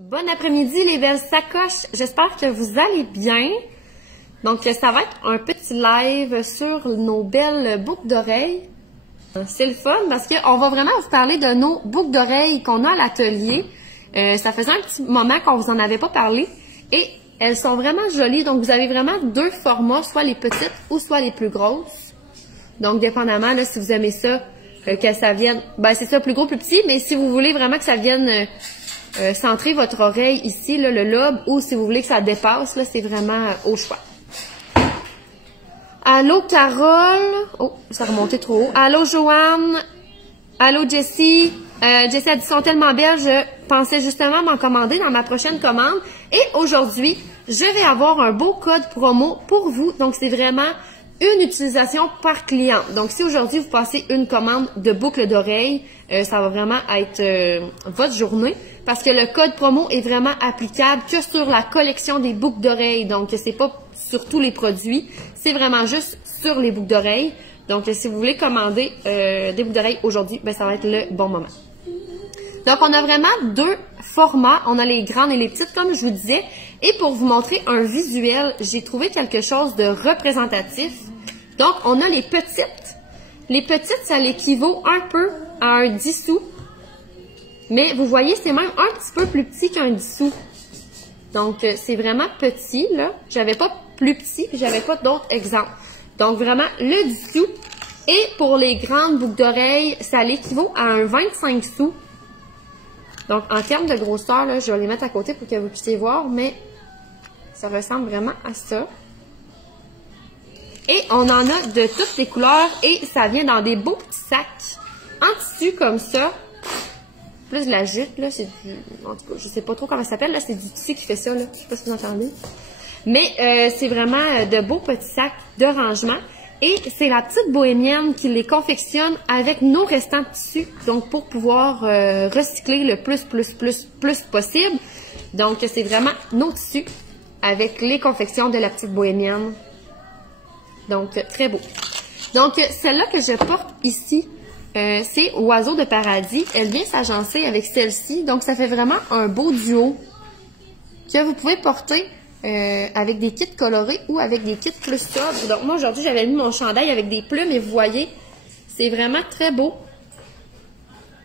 Bon après-midi les belles sacoches, j'espère que vous allez bien. Donc ça va être un petit live sur nos belles boucles d'oreilles. C'est le fun parce qu'on va vraiment vous parler de nos boucles d'oreilles qu'on a à l'atelier. Ça faisait un petit moment qu'on vous en avait pas parlé et elles sont vraiment jolies. Donc vous avez vraiment deux formats, soit les petites ou soit les plus grosses. Donc dépendamment là, si vous aimez ça, que ça vienne, ben c'est ça, plus gros, plus petit, mais si vous voulez vraiment que ça vienne centrer votre oreille ici, là, le lobe, ou si vous voulez que ça dépasse, là, c'est vraiment au choix. Allô Carole, oh, ça a remonté trop haut. Allô Joanne, allô Jessie. Jessie a dit, sont tellement belles, je pensais justement m'en commander dans ma prochaine commande. Et aujourd'hui, je vais avoir un beau code promo pour vous. Donc, c'est vraiment une utilisation par client. Donc, si aujourd'hui, vous passez une commande de boucle d'oreille, ça va vraiment être votre journée. Parce que le code promo est vraiment applicable que sur la collection des boucles d'oreilles. Donc, c'est pas sur tous les produits. C'est vraiment juste sur les boucles d'oreilles. Donc, si vous voulez commander des boucles d'oreilles aujourd'hui, ben, ça va être le bon moment. Donc, on a vraiment deux formats. On a les grandes et les petites, comme je vous disais. Et pour vous montrer un visuel, j'ai trouvé quelque chose de représentatif. Donc, on a les petites. Les petites, ça l'équivaut un peu à un 10 sous. Mais vous voyez, c'est même un petit peu plus petit qu'un 10 sous. Donc, c'est vraiment petit, là. J'avais pas plus petit, puis j'avais pas d'autres exemples. Donc, vraiment, le 10 sous. Et pour les grandes boucles d'oreilles, ça l'équivaut à un 25 sous. Donc, en termes de grosseur, là, je vais les mettre à côté pour que vous puissiez voir, mais ça ressemble vraiment à ça. Et on en a de toutes les couleurs et ça vient dans des beaux petits sacs en tissu comme ça. Plus de la jute, là, c'est du... En tout cas, je sais pas trop comment ça s'appelle, là, c'est du tissu qui fait ça, là. Je sais pas si vous entendez. Mais c'est vraiment de beaux petits sacs de rangement. Et c'est la petite bohémienne qui les confectionne avec nos restants de tissu. Donc, pour pouvoir recycler le plus possible. Donc, c'est vraiment nos tissus avec les confections de la petite bohémienne. Donc, très beau. Donc, celle-là que je porte ici, c'est Oiseau de paradis. Elle vient s'agencer avec celle-ci. Donc, ça fait vraiment un beau duo que vous pouvez porter avec des kits colorés ou avec des kits plus sobres. Donc, moi, aujourd'hui, j'avais mis mon chandail avec des plumes et vous voyez, c'est vraiment très beau.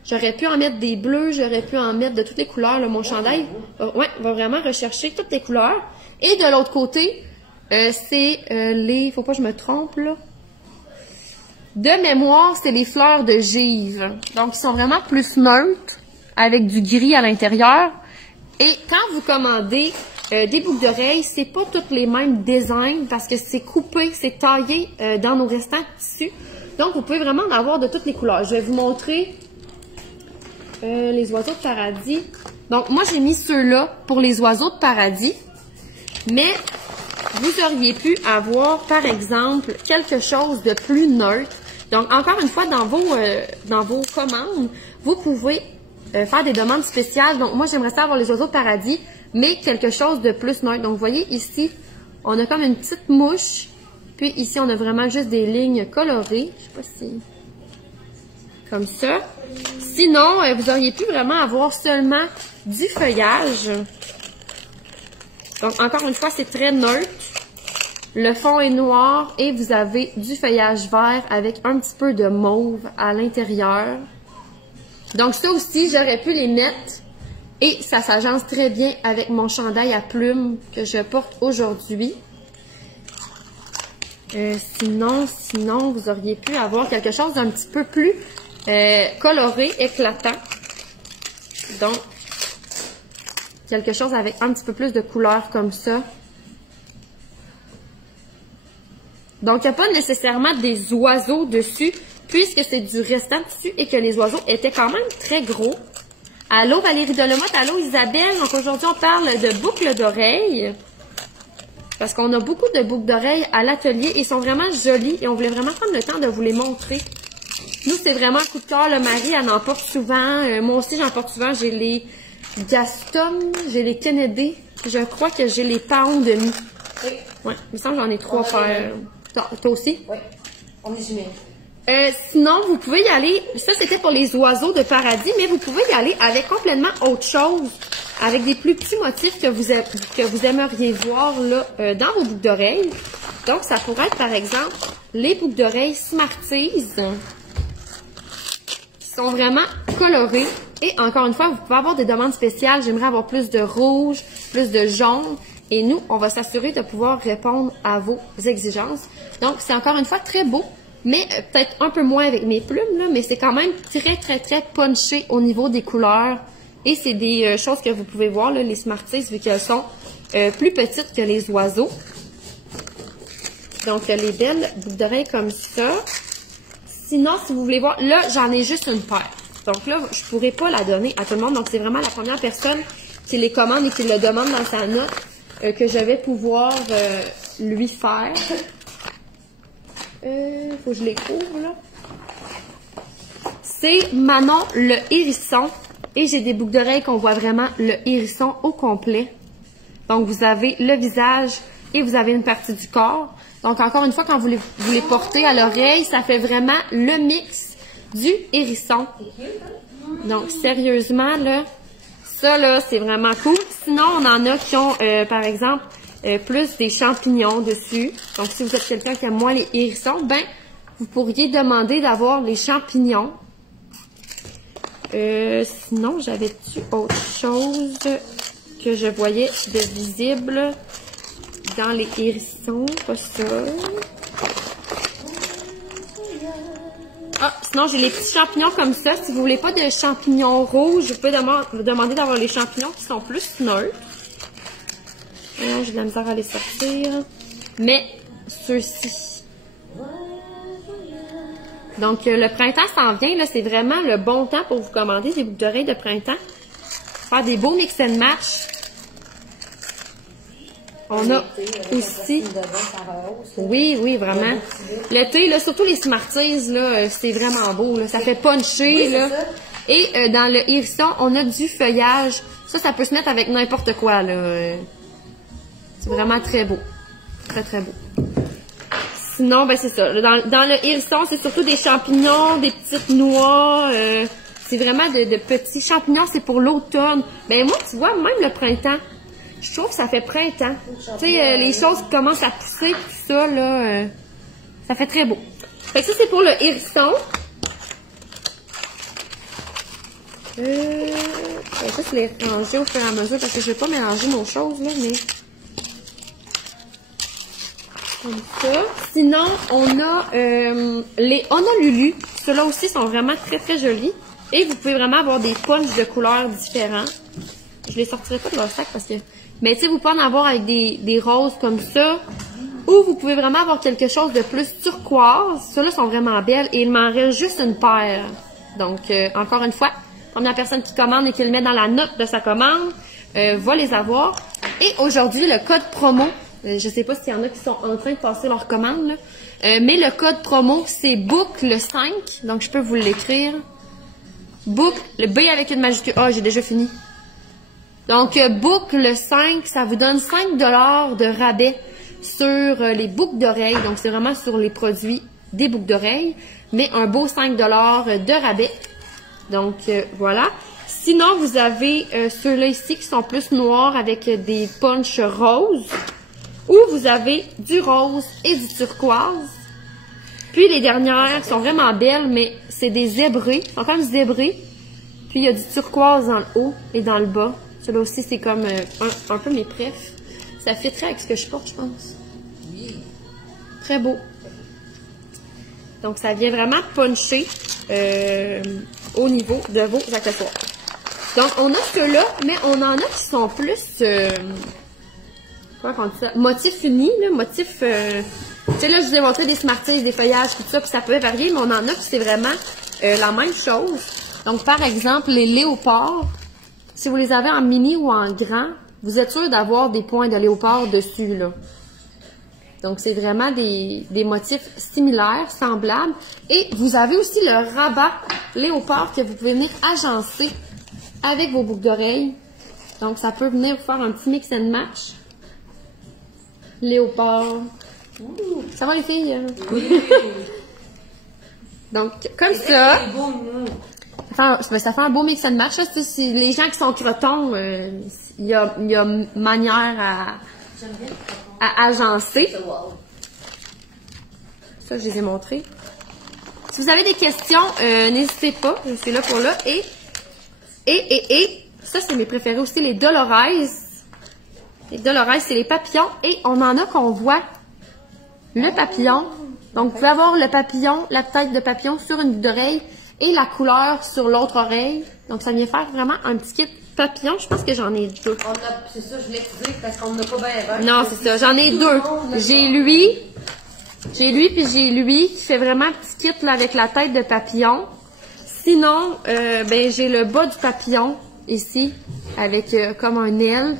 J'aurais pu en mettre des bleus, j'aurais pu en mettre de toutes les couleurs. Là, mon chandail va vraiment rechercher toutes les couleurs. Et de l'autre côté, c'est les... Faut pas que je me trompe, là. De mémoire, c'est les fleurs de givre. Donc, ils sont vraiment plus neutres, avec du gris à l'intérieur. Et quand vous commandez des boucles d'oreilles, c'est pas toutes les mêmes designs, parce que c'est coupé, c'est taillé dans nos restants de tissu. Donc, vous pouvez vraiment en avoir de toutes les couleurs. Je vais vous montrer les oiseaux de paradis. Donc, moi, j'ai mis ceux-là pour les oiseaux de paradis. Mais vous auriez pu avoir, par exemple, quelque chose de plus neutre. Donc, encore une fois, dans vos commandes, vous pouvez faire des demandes spéciales. Donc, moi, j'aimerais ça avoir les oiseaux de paradis, mais quelque chose de plus neutre. Donc, vous voyez ici, on a comme une petite mouche. Puis ici, on a vraiment juste des lignes colorées. Je sais pas si... Comme ça. Sinon, vous auriez pu vraiment avoir seulement du feuillage. Donc, encore une fois, c'est très neutre. Le fond est noir et vous avez du feuillage vert avec un petit peu de mauve à l'intérieur. Donc, ça aussi, j'aurais pu les mettre et ça s'agence très bien avec mon chandail à plumes que je porte aujourd'hui. Sinon, vous auriez pu avoir quelque chose d'un petit peu plus coloré, éclatant. Donc, quelque chose avec un petit peu plus de couleur comme ça. Donc, il n'y a pas nécessairement des oiseaux dessus, puisque c'est du restant de tissu et que les oiseaux étaient quand même très gros. Allô Valérie Delemotte, allô Isabelle. Donc, aujourd'hui, on parle de boucles d'oreilles. Parce qu'on a beaucoup de boucles d'oreilles à l'atelier et sont vraiment jolies. Et on voulait vraiment prendre le temps de vous les montrer. Nous, c'est vraiment un coup de cœur. Le Marie, elle en porte souvent. Moi aussi, j'en porte souvent. J'ai les Gaston, j'ai les Kennedy. Je crois que j'ai les Pound demi. Oui. Ouais, il me semble que j'en ai 3 paires. Toi aussi? Oui, on est jumelles. Sinon, vous pouvez y aller, ça c'était pour les oiseaux de paradis, mais vous pouvez y aller avec complètement autre chose. avec des plus petits motifs que vous aimeriez voir là, dans vos boucles d'oreilles. Donc, ça pourrait être, par exemple, les boucles d'oreilles Smarties, qui sont vraiment colorées. Et encore une fois, vous pouvez avoir des demandes spéciales. J'aimerais avoir plus de rouge, plus de jaune. Et nous, on va s'assurer de pouvoir répondre à vos exigences. Donc, c'est encore une fois très beau, mais peut-être un peu moins avec mes plumes, là, mais c'est quand même très punché au niveau des couleurs. Et c'est des choses que vous pouvez voir, là, les Smarties, vu qu'elles sont plus petites que les oiseaux. Donc, les belles boucles d'oreilles comme ça. Sinon, si vous voulez voir, là, j'en ai juste une paire. Donc là, je pourrais pas la donner à tout le monde. Donc, c'est vraiment la première personne qui les commande et qui le demande dans sa note que je vais pouvoir lui faire. Faut que je les couvre, là. C'est Manon le hérisson. Et j'ai des boucles d'oreilles qu'on voit vraiment le hérisson au complet. Donc, vous avez le visage et vous avez une partie du corps. Donc, encore une fois, quand vous les portez à l'oreille, ça fait vraiment le mix du hérisson. Donc, sérieusement, là, ça, là, c'est vraiment cool. Sinon, on en a qui ont, par exemple, plus des champignons dessus. Donc, si vous êtes quelqu'un qui aime moins les hérissons, ben, vous pourriez demander d'avoir les champignons. Sinon, j'avais-tu autre chose que je voyais de visible dans les hérissons? Pas ça. Ah, sinon, j'ai les petits champignons comme ça. Si vous voulez pas de champignons rouges, vous pouvez demander d'avoir les champignons qui sont plus neutres. J'ai de la misère à les sortir. Mais, ceux-ci. Donc, le printemps s'en vient, là, c'est vraiment le bon temps pour vous commander des boucles d'oreilles de printemps. Faire des beaux mix and match. On a aussi... Oui, oui, vraiment. L'été, là, surtout les Smarties, là, c'est vraiment beau, là. Ça fait puncher, oui, là. Et dans le hérisson, on a du feuillage. Ça peut se mettre avec n'importe quoi, là. C'est vraiment très beau. Très beau. Sinon, ben c'est ça. Dans le hérisson, c'est surtout des champignons, des petites noix. C'est vraiment de petits champignons. C'est pour l'automne. Ben moi, tu vois, même le printemps, je trouve que ça fait printemps. Tu sais, les choses qui commencent à pousser, tout ça, là, ça fait très beau. Fait que ça, c'est pour le hérisson. Je vais juste les ranger au fur et à mesure parce que je vais pas mélanger nos choses, là, mais... Comme ça. Sinon, on a les Honolulu. Ceux-là aussi sont vraiment très jolis. Et vous pouvez vraiment avoir des punchs de couleurs différents. Je les sortirai pas de leur sac parce que... Mais tu sais, vous pouvez en avoir avec des roses comme ça. Ou vous pouvez vraiment avoir quelque chose de plus turquoise. Ceux-là sont vraiment belles. Et il m'en reste juste une paire. Donc, encore une fois, première personne qui commande et qui le met dans la note de sa commande va les avoir. Et aujourd'hui, le code promo... je sais pas s'il y en a qui sont en train de passer leur commande, là. Mais le code promo, c'est BOUCLE5. Donc, je peux vous l'écrire. BOUCLE, le B avec une majuscule. Ah, j'ai déjà fini. Donc, BOUCLE5, ça vous donne 5 $ de rabais sur les boucles d'oreilles. Donc, c'est vraiment sur les produits des boucles d'oreilles. Mais un beau 5 $ de rabais. Donc, voilà. Sinon, vous avez ceux-là ici qui sont plus noirs avec des punches roses. Ou vous avez du rose et du turquoise. Puis les dernières sont vraiment belles, mais c'est des zébrés. Elles sont comme zébrés. Puis il y a du turquoise dans le haut et dans le bas. Celui-là aussi, c'est comme un peu mes préfs. Ça fitterait avec ce que je porte, je pense. Très beau. Donc, ça vient vraiment puncher au niveau de vos accessoires. Donc, on a ceux-là, mais on en a qui sont plus... comment on dit ça? Motif uni, là, motif... tu sais, là, je vous ai montré des Smarties, des feuillages, tout ça, puis ça peut varier, mais on en a qui c'est vraiment la même chose. Donc, par exemple, les léopards, si vous les avez en mini ou en grand, vous êtes sûr d'avoir des points de léopard dessus, là. Donc, c'est vraiment des motifs similaires, semblables. Et vous avez aussi le rabat léopard que vous pouvez venir agencer avec vos boucles d'oreilles. Donc, ça peut venir vous faire un petit mix and match. Léopard. Ouh. Ça va les filles? Oui. Donc, comme ça. Ça fait un beau mix and match. Là. Les gens qui sont crotons, il y a manière à agencer. Ça, je les ai montrés. Si vous avez des questions, n'hésitez pas. Je suis là pour là. Et ça, c'est mes préférés aussi, les Dolores. Les Dolores, c'est les papillons. Et on en a qu'on voit le papillon. Donc, vous pouvez avoir le papillon, la tête de papillon sur une boucle d'oreille et la couleur sur l'autre oreille. Donc, ça vient faire vraiment un petit kit papillon. Je pense que j'en ai deux. C'est ça, je voulais te dire parce qu'on n'a pas bien. Non, c'est ça. J'en ai deux. J'ai lui, puis j'ai lui qui fait vraiment un petit kit là, avec la tête de papillon. Sinon, ben, j'ai le bas du papillon ici avec comme un aile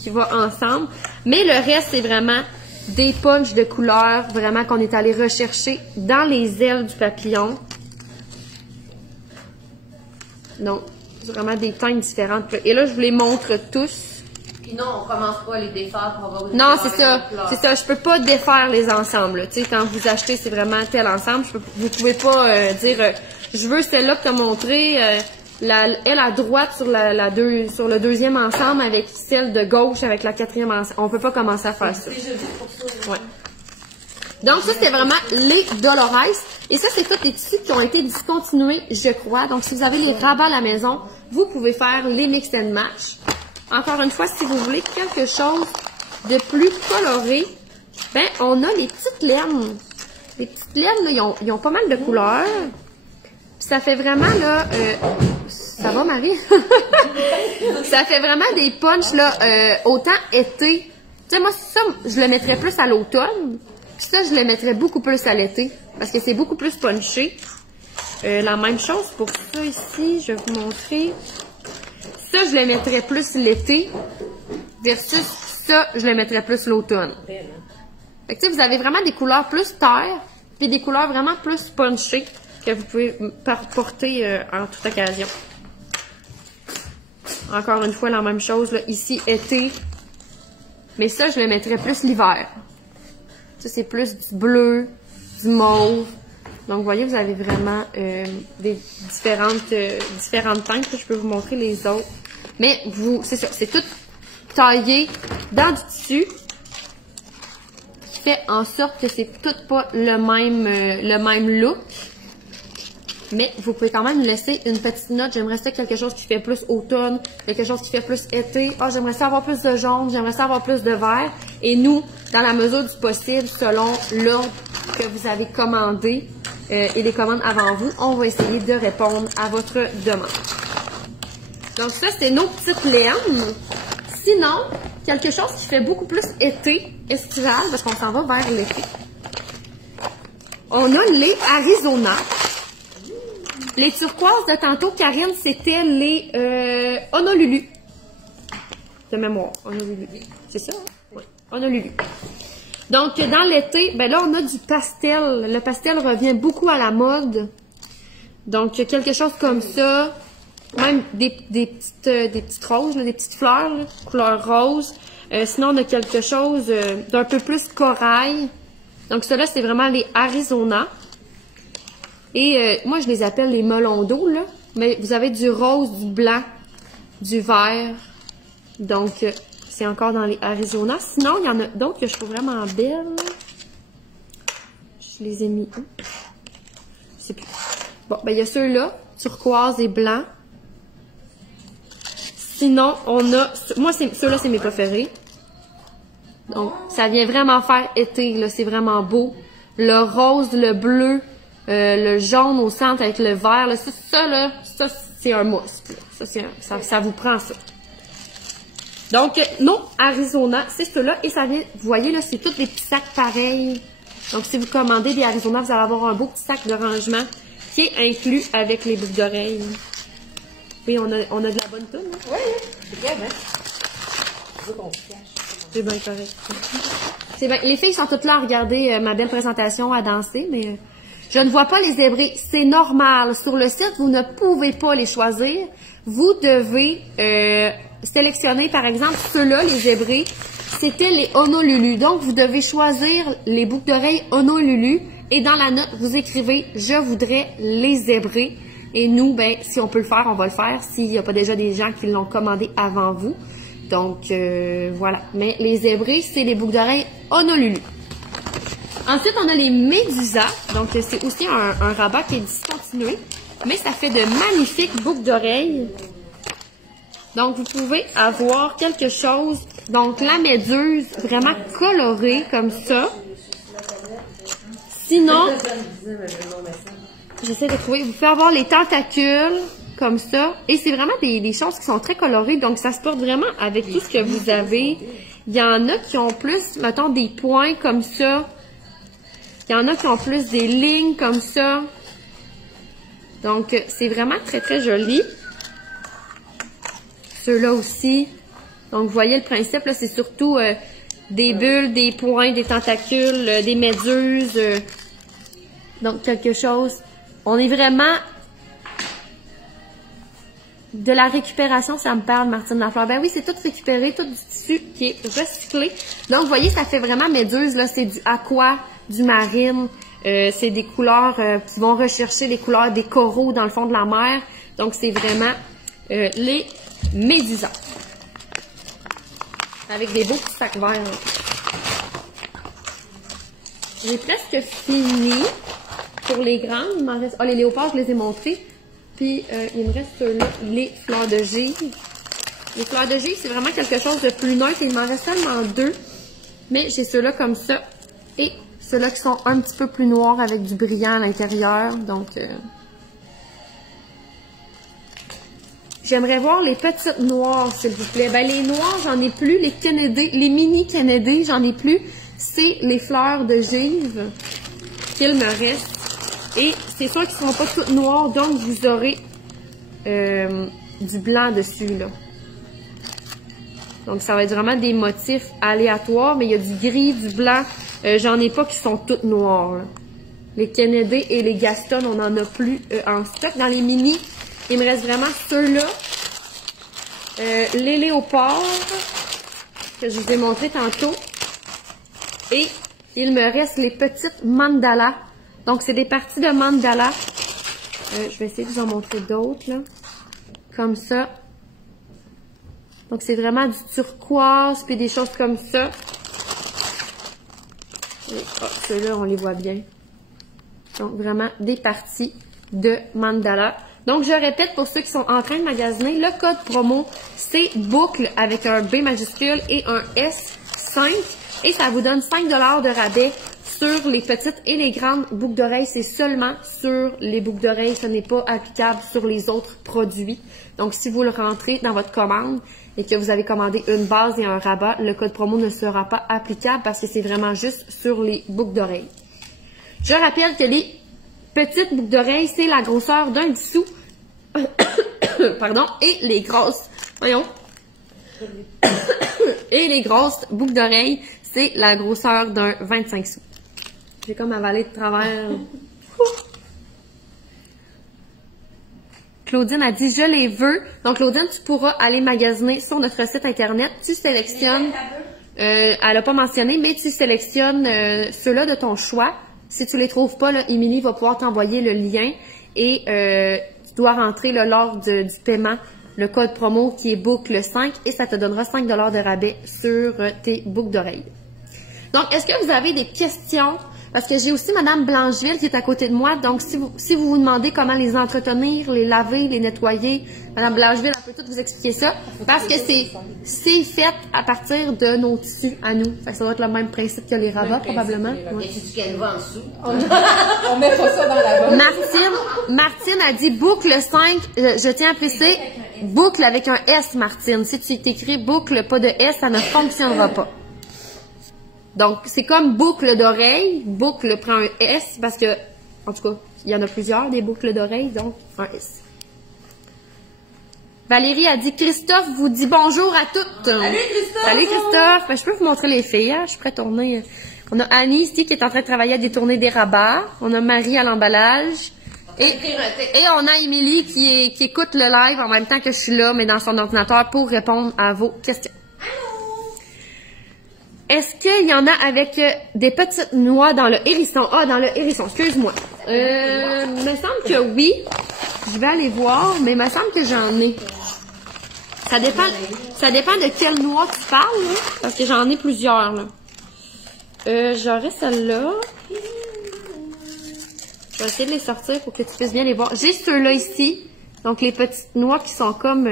qui va ensemble. Mais le reste, c'est vraiment des punchs de couleurs, vraiment qu'on est allé rechercher dans les ailes du papillon. Donc, c'est vraiment des teintes différentes. Et là, je vous les montre tous. Puis non, on commence pas à les défaire pour avoir une Non, c'est ça. C'est ça. Je peux pas défaire les ensembles. Tu sais, quand vous achetez, c'est vraiment tel ensemble. Vous pouvez pas dire, je veux celle-là que tu as montré. Elle à droite sur sur le deuxième ensemble avec celle de gauche avec la quatrième ensemble. On peut pas commencer à faire ça. Ouais. Donc ça, c'est vraiment les Dolores. Et ça, c'est tous les tissus qui ont été discontinués, je crois. Donc si vous avez les rabats à la maison, vous pouvez faire les mix and match. Encore une fois, si vous voulez quelque chose de plus coloré, ben on a les petites laines. Les petites laines, là, ils ont pas mal de couleurs. Puis ça fait vraiment, là... ça va, Marie? Ça fait vraiment des punchs, là, autant été. Tu sais, moi, ça, je le mettrais plus à l'automne. Puis ça, je le mettrais beaucoup plus à l'été. Parce que c'est beaucoup plus punché. La même chose pour ça ici. Je vais vous montrer. Ça, je le mettrais plus l'été. Versus ça, je le mettrais plus l'automne. Fait que, tu sais, vous avez vraiment des couleurs plus terre. Puis des couleurs vraiment plus punchées. Que vous pouvez porter en toute occasion. Encore une fois, la même chose, là, ici, été. Mais ça, je le mettrais plus l'hiver. Ça, c'est plus du bleu, du mauve. Donc, vous voyez, vous avez vraiment des différentes teintes. Je peux vous montrer les autres. Mais c'est ça, c'est tout taillé dans du tissu. Qui fait en sorte que c'est tout pas le même look. Mais vous pouvez quand même laisser une petite note. J'aimerais ça quelque chose qui fait plus automne, quelque chose qui fait plus été. Ah, j'aimerais ça avoir plus de jaune, j'aimerais ça avoir plus de vert. Et nous, dans la mesure du possible, selon l'ordre que vous avez commandé et les commandes avant vous, on va essayer de répondre à votre demande. Donc ça, c'est nos petites laines. Sinon, quelque chose qui fait beaucoup plus été, estival, parce qu'on s'en va vers l'été. On a les Arizona. Les turquoises de tantôt, Karine, c'était les Honolulu. De mémoire, Honolulu. C'est ça? Hein? Oui, Honolulu. Donc, dans l'été, ben là, on a du pastel. Le pastel revient beaucoup à la mode. Donc, quelque chose comme ça. Même des petites roses, là, des petites fleurs, là, couleur rose. Sinon, on a quelque chose d'un peu plus corail. Donc, ceux-là, c'est vraiment les Arizona. Et moi, je les appelle les melons d'eau, là. Mais vous avez du rose, du blanc, du vert. Donc, c'est encore dans les Arizona. Sinon, il y en a d'autres que je trouve vraiment belles. Je les ai mis où? Je sais plus. Bon, ben il y a ceux-là, turquoise et blanc. Sinon, on a... Moi, ceux-là, c'est mes préférés. Donc, ça vient vraiment faire été, là. C'est vraiment beau. Le rose, le bleu... le jaune au centre avec le vert, là, ça c'est un must. Ça vous prend ça. Donc, non, Arizona, c'est ceux-là. Et ça vient, vous voyez, là, c'est tous des petits sacs pareils. Donc, si vous commandez des Arizona, vous allez avoir un beau petit sac de rangement qui est inclus avec les boucles d'oreilles. Oui, on a de la bonne toune, hein? Oui, c'est bien, hein? C'est bien correct. C'est bien. Les filles sont toutes là à regarder ma belle présentation, à danser, mais... Je ne vois pas les zébrés, c'est normal. Sur le site, vous ne pouvez pas les choisir. Vous devez sélectionner, par exemple, ceux-là, les zébrés, c'était les Honolulu. Donc, vous devez choisir les boucles d'oreilles Honolulu et dans la note, vous écrivez « Je voudrais les zébrés ». Et nous, ben, si on peut le faire, on va le faire s'il n'y a pas déjà des gens qui l'ont commandé avant vous. Donc, voilà. Mais les zébrés, c'est les boucles d'oreilles Honolulu. Ensuite, on a les médusas. Donc, c'est aussi un rabat qui est discontinué. Mais ça fait de magnifiques boucles d'oreilles. Donc, vous pouvez avoir quelque chose. Donc, la méduse vraiment colorée comme ça. Sinon, j'essaie de trouver. Vous pouvez avoir les tentacules comme ça. Et c'est vraiment des choses qui sont très colorées. Donc, ça se porte vraiment avec tout ce que vous avez. Il y en a qui ont plus, mettons, des points comme ça. Il y en a qui ont plus des lignes comme ça. Donc, c'est vraiment très, très joli. Ceux-là aussi. Donc, vous voyez le principe, là, c'est surtout des bulles, des points, des tentacules, des méduses. Donc, quelque chose. On est vraiment... De la récupération, ça me parle, Martine Lafleur. Ben oui, c'est tout récupéré, tout du tissu qui est recyclé. Donc, vous voyez, ça fait vraiment méduse, là. C'est du aqua, du marine. C'est des couleurs qui vont rechercher les couleurs des coraux dans le fond de la mer. Donc, c'est vraiment les médusas. Avec des beaux petits sacs verts. J'ai presque fini pour les grandes. Il m'en reste... Ah, les léopards, je les ai montrés. Puis, il me reste ceux-là, les fleurs de givre. Les fleurs de givre, c'est vraiment quelque chose de plus neutre. Il m'en reste seulement 2. Mais j'ai ceux-là comme ça. Et ceux-là qui sont un petit peu plus noirs avec du brillant à l'intérieur. Donc, j'aimerais voir les petites noires, s'il vous plaît. Ben, les noirs, j'en ai plus. Les Kennedy, les mini Kennedy, j'en ai plus. C'est les fleurs de givre qu'il me reste. Et c'est sûr qu'ils ne seront pas toutes noires, donc vous aurez du blanc dessus, là. Donc, ça va être vraiment des motifs aléatoires, mais il y a du gris, du blanc. J'en ai pas qui sont toutes noires, là. Les Kennedy et les Gaston, on n'en a plus en stock. Dans les mini, il me reste vraiment ceux-là. Les léopards, que je vous ai montré tantôt. Et il me reste les petites mandalas. Donc, c'est des parties de mandala. Je vais essayer de vous en montrer d'autres, là. Comme ça. Donc, c'est vraiment du turquoise, puis des choses comme ça. Oh, ceux-là, on les voit bien. Donc, vraiment, des parties de mandala. Donc, je répète pour ceux qui sont en train de magasiner, le code promo, c'est boucle avec un B majuscule et un S5. Et ça vous donne 5 $ de rabais sur les petites et les grandes boucles d'oreilles. C'est seulement sur les boucles d'oreilles. Ce n'est pas applicable sur les autres produits. Donc, si vous le rentrez dans votre commande et que vous avez commandé une base et un rabat, le code promo ne sera pas applicable parce que c'est vraiment juste sur les boucles d'oreilles. Je rappelle que les petites boucles d'oreilles, c'est la grosseur d'un 10 sous. Pardon. Et les grosses... Voyons. Et les grosses boucles d'oreilles, c'est la grosseur d'un 25 sous. J'ai comme avalé de travers. Claudine a dit, je les veux. Donc, Claudine, tu pourras aller magasiner sur notre site internet. Tu sélectionnes, elle n'a pas mentionné, mais tu sélectionnes ceux-là de ton choix. Si tu les trouves pas, là, Émilie va pouvoir t'envoyer le lien et tu dois rentrer là, lors du paiement le code promo qui est boucle 5 et ça te donnera 5 $ de rabais sur tes boucles d'oreilles. Donc, est-ce que vous avez des questions? Parce que j'ai aussi Madame Blancheville qui est à côté de moi. Donc, si vous vous demandez comment les entretenir, les laver, les nettoyer, Madame Blancheville, elle peut tout vous expliquer ça. Parce que c'est fait à partir de nos tissus à nous. Fait que ça doit être le même principe que les rabats, probablement. Ouais. Et si tu canevas en dessous? On met pas ça dans la bonne. Martine a dit boucle 5. Je tiens à préciser, boucle avec un S, Martine. Si tu t'écris boucle, pas de S, ça ne fonctionnera pas. Donc, c'est comme boucle d'oreille. Boucle prend un S parce que, en tout cas, il y en a plusieurs, des boucles d'oreille, donc un S. Valérie a dit, Christophe vous dit bonjour à toutes. Salut Christophe! Salut Christophe! Ben, je peux vous montrer les filles, hein? Je suis prête à tourner. On a Annie ici qui est en train de travailler à détourner des rabats. On a Marie à l'emballage. Et on a Émilie qui écoute le live en même temps que je suis là, mais dans son ordinateur pour répondre à vos questions. Est-ce qu'il y en a avec des petites noix dans le hérisson? Ah, dans le hérisson, excuse-moi. Me semble que oui. Je vais aller voir, mais il me semble que j'en ai. Ça dépend de quelle noix tu parles, là, parce que j'en ai plusieurs, là. J'aurais celle-là. Je vais essayer de les sortir pour que tu puisses bien les voir. J'ai ceux-là ici. Donc, les petites noix qui sont comme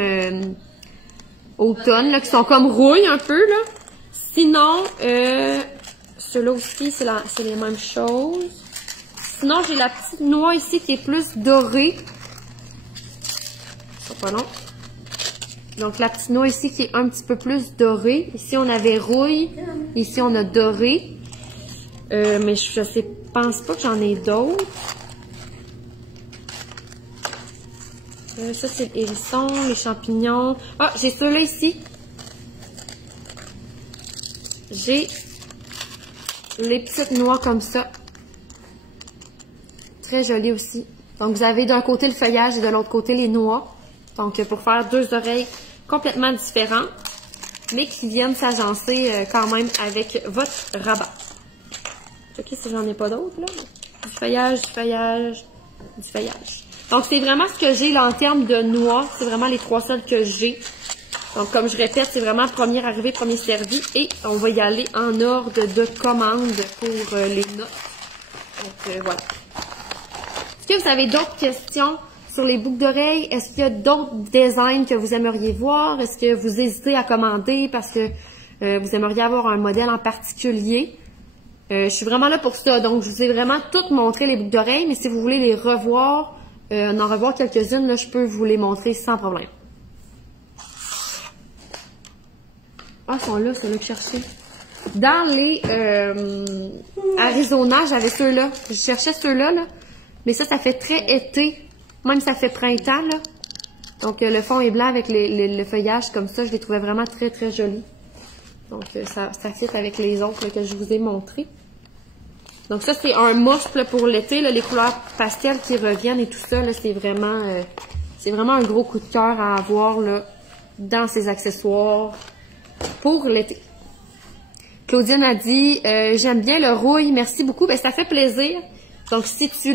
automne, là, qui sont comme rouilles un peu, là. Sinon, ceux-là aussi, c'est les mêmes choses. Sinon, j'ai la petite noix ici qui est plus dorée. C'est pas long. Donc, la petite noix ici qui est un petit peu plus dorée. Ici, on avait rouille. Ici, on a doré. Mais je pense pas que j'en ai d'autres. Ça, c'est les hérissons, les champignons. Ah, j'ai ceux-là ici. J'ai les petites noix comme ça. Très jolies aussi. Donc, vous avez d'un côté le feuillage et de l'autre côté les noix. Donc, pour faire deux oreilles complètement différentes, mais qui viennent s'agencer quand même avec votre rabat. Ok, si j'en ai pas d'autres, là. Du feuillage, du feuillage, du feuillage. Donc, c'est vraiment ce que j'ai là en termes de noix. C'est vraiment les trois seuls que j'ai. Donc, comme je répète, c'est vraiment premier arrivé, premier servi. Et on va y aller en ordre de commande pour les notes. Donc, voilà. Est-ce que vous avez d'autres questions sur les boucles d'oreilles? Est-ce qu'il y a d'autres designs que vous aimeriez voir? Est-ce que vous hésitez à commander parce que vous aimeriez avoir un modèle en particulier? Je suis vraiment là pour ça. Donc, je vous ai vraiment toutes montré les boucles d'oreilles. Mais si vous voulez les revoir, en revoir quelques-unes, là, je peux vous les montrer sans problème. Ah, ils sont là, ceux-là que je cherchais. Dans les Arizona, j'avais ceux-là. Je cherchais ceux-là, là. Mais ça fait très été. Même ça fait printemps, là. Donc, le fond est blanc avec le feuillage comme ça. Je les trouvais vraiment très, très jolis. Donc, ça fit avec les autres là, que je vous ai montrés. Donc, ça, c'est un must là, pour l'été. Les couleurs pastel qui reviennent et tout ça, c'est vraiment un gros coup de cœur à avoir là, dans ces accessoires pour l'été. Claudine a dit j'aime bien le rouille, merci beaucoup. Ben, ça fait plaisir. Donc, si tu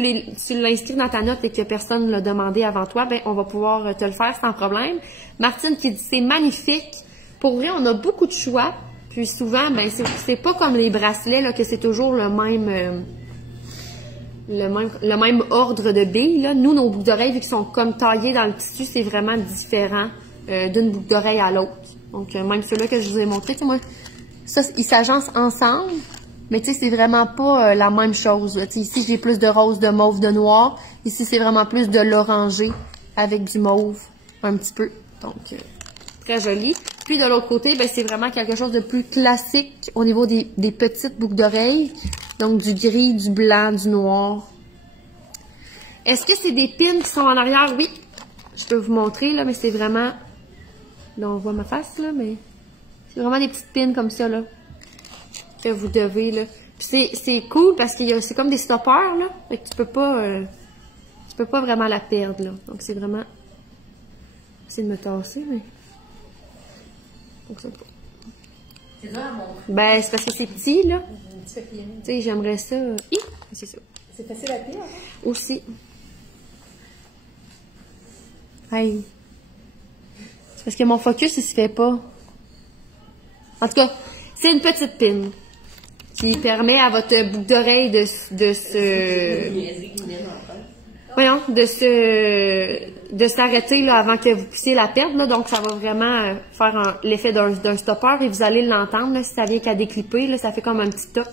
l'inscris dans ta note et que personne ne l'a demandé avant toi, ben, on va pouvoir te le faire sans problème. Martine qui dit c'est magnifique. Pour vrai, on a beaucoup de choix. Puis souvent, ben, c'est pas comme les bracelets, là, que c'est toujours le même ordre de billes, là. Nous, nos boucles d'oreilles, vu qu'ils sont comme taillés dans le tissu, c'est vraiment différent d'une boucle d'oreille à l'autre. Donc, même ceux-là que je vous ai montrés, moi, ça, ils s'agencent ensemble. Mais tu sais, c'est vraiment pas la même chose. Ici, j'ai plus de rose, de mauve, de noir. Ici, c'est vraiment plus de l'orangé avec du mauve, un petit peu. Donc, très joli. Puis de l'autre côté, ben, c'est vraiment quelque chose de plus classique au niveau des petites boucles d'oreilles. Donc, du gris, du blanc, du noir. Est-ce que c'est des pins qui sont en arrière? Oui. Je peux vous montrer, là, mais c'est vraiment... Là, on voit ma face, là, mais... C'est vraiment des petites pins comme ça, là. Que vous devez, là. Puis c'est cool parce que c'est comme des stoppers, là. Fait que tu peux pas vraiment la perdre, là. Donc, c'est vraiment... J'essaie de me tasser, mais... C'est dur à montrer. Ben, c'est parce que c'est petit, là. Tu sais, j'aimerais ça... C'est ça. C'est facile à pire, hein? Aussi. Hey. C'est parce que mon focus, il se fait pas. En tout cas, c'est une petite pin qui permet à votre boucle d'oreille de s'arrêter là avant que vous puissiez la perdre. Là. Donc, ça va vraiment faire l'effet d'un stopper et vous allez l'entendre. Là, si ça vient qu'à déclipper, là, ça fait comme un petit toc.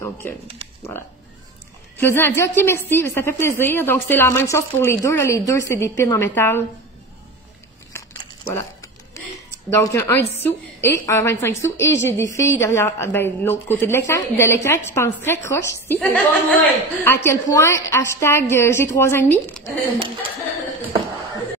Donc, voilà. Claudine a dit « Ok, merci, ça fait plaisir. » Donc, c'est la même chose pour les deux. Là. Les deux, c'est des pins en métal. Voilà. Donc, un 10 sous et un 25 sous. Et j'ai des filles derrière, ben, l'autre côté de l'écran qui pensent très croche ici. C'est pas loin. À quel point, hashtag j'ai 3 ans et demi.